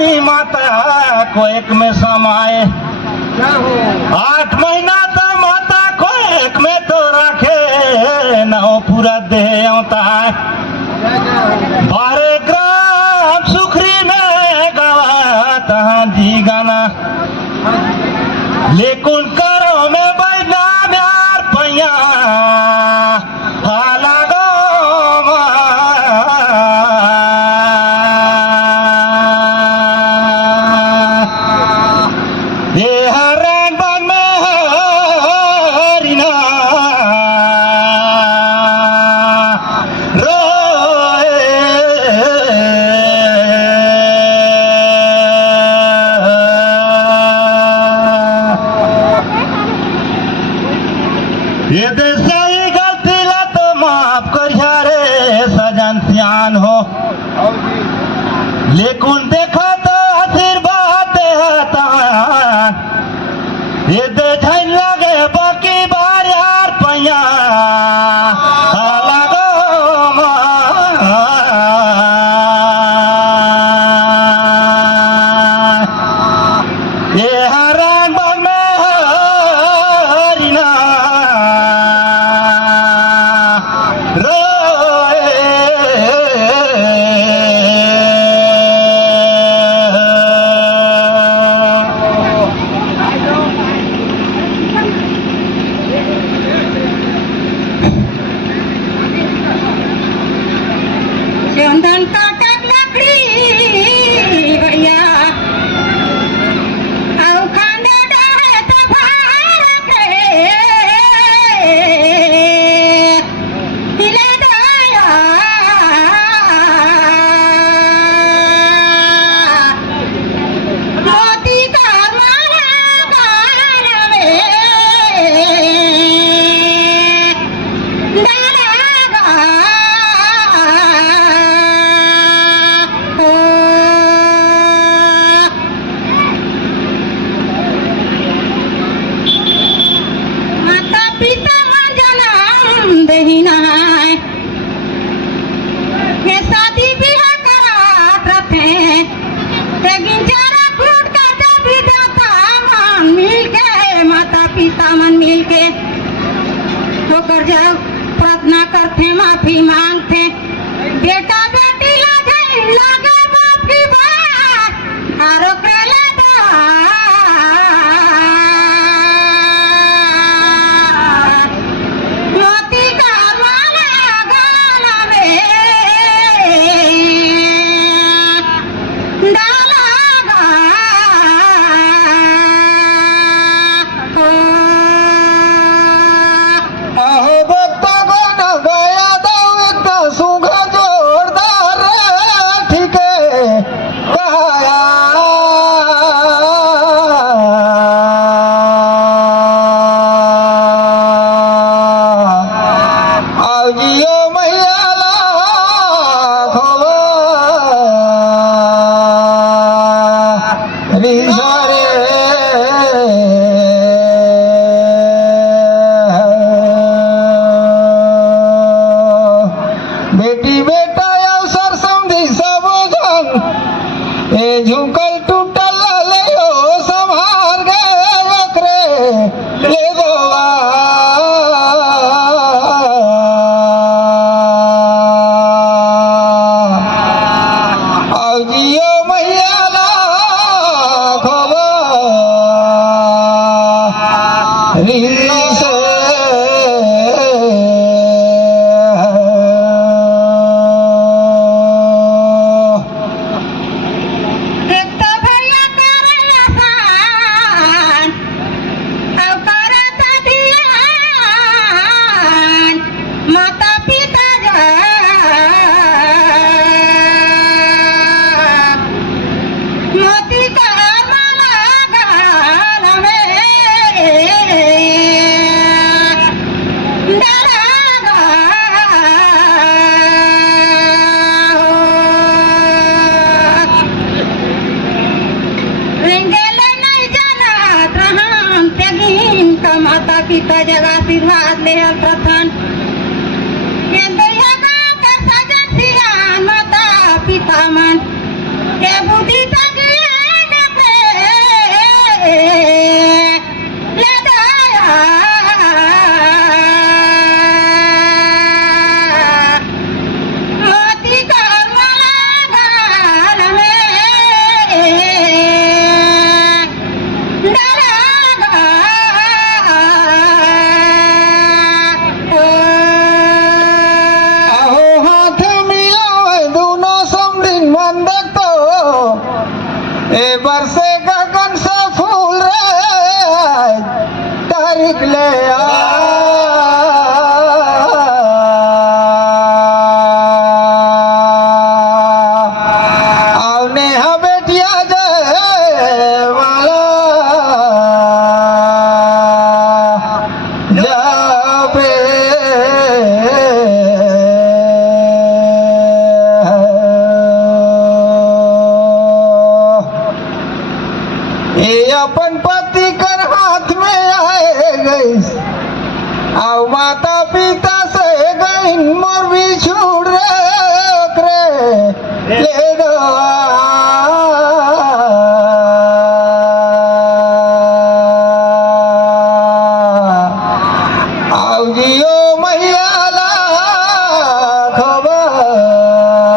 जवानी माता को एक में समाए 8 महीना तो माता को एक में तो रखे न हो पूरा देह होता है 12 ग्राम सुखरी में गवाता जी गाना लेकिन करो में बैठा प्यार पैया हाला ये सही गलती ला तो माफ करिया रे सजन सियान हो लेकिन देखो तो आशीर्वाद देता ये दे झन लगे बाकी बार यार पैया लगो ये हरान बन में हरिना चंदन काटक लकड़ी भैया आउ खांदे डाहे तो भाग रे दिले दया मोती का माला गान में पिता मन जनम दहिना ये शादी ब्याह करात रथे लेकिन जरा फ्रूट का जब भी जाता मन मिल के माता पिता मन मिल के तो कर जाओ प्रार्थना करते माफी मांगते बेटा बेटी लगे बाप की बात आरो प्रेले बेटी बेटा अवसर समझी सब जन ए झुकल टूटल ले हो संभाल गए ओकरे ले गोवा जियो मैया ला खबर माता पिता जगह आशीर्वाद ले प्रथन सजन सियान माता पिता मन के बुद्धि तक ए बरसे गगन से फूल रे तारीख ले आवने हा बेटिया जय वाला जाबे ये अपन पति कर हाथ में आए गई आओ माता पिता से गई मोर भी छूट रे ले दो आओ जियो मैया ला खबर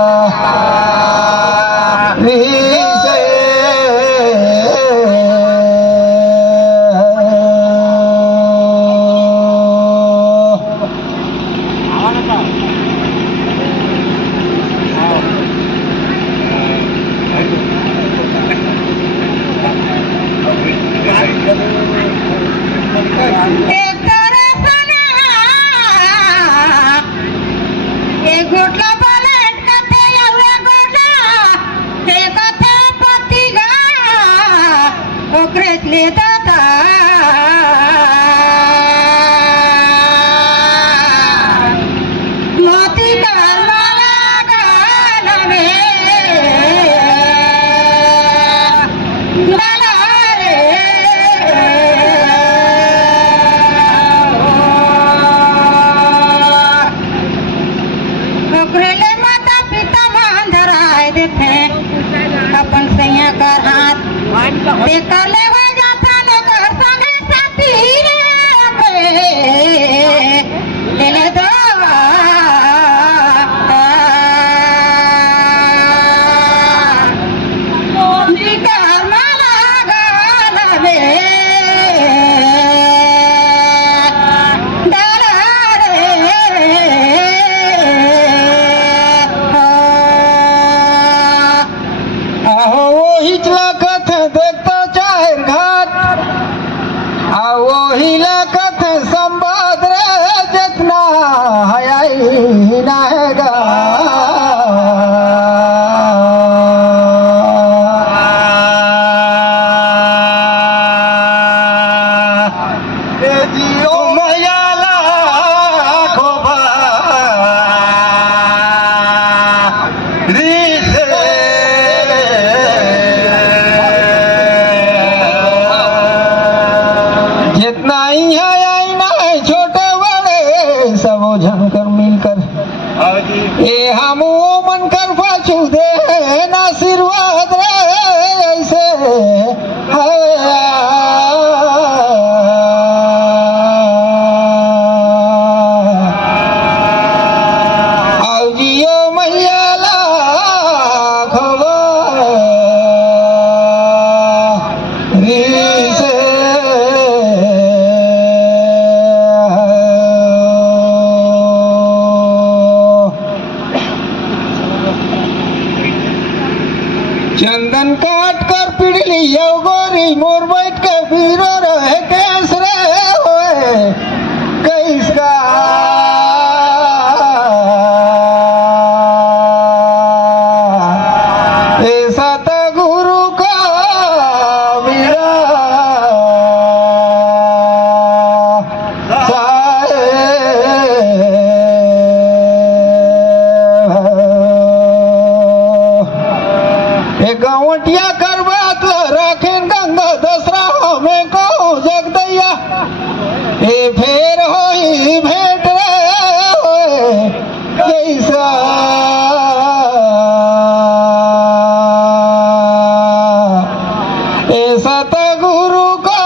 झनकर मिलकर ये हम मन कर पाछू दे ना आशीर्वाद रे ऐसे आओ जियो मैया ला खबर से चंदन काट कर पिड़ली यो गोरी मोर बैठ के पीरो रहे कैस रे होए कैस का ऐसा तो गुरु का मेरा गावटिया कर बात राखें गंगा दसरा हमें कहो जगदैया ए फेर होई भेंट रे कैसा ऐसा तो गुरु का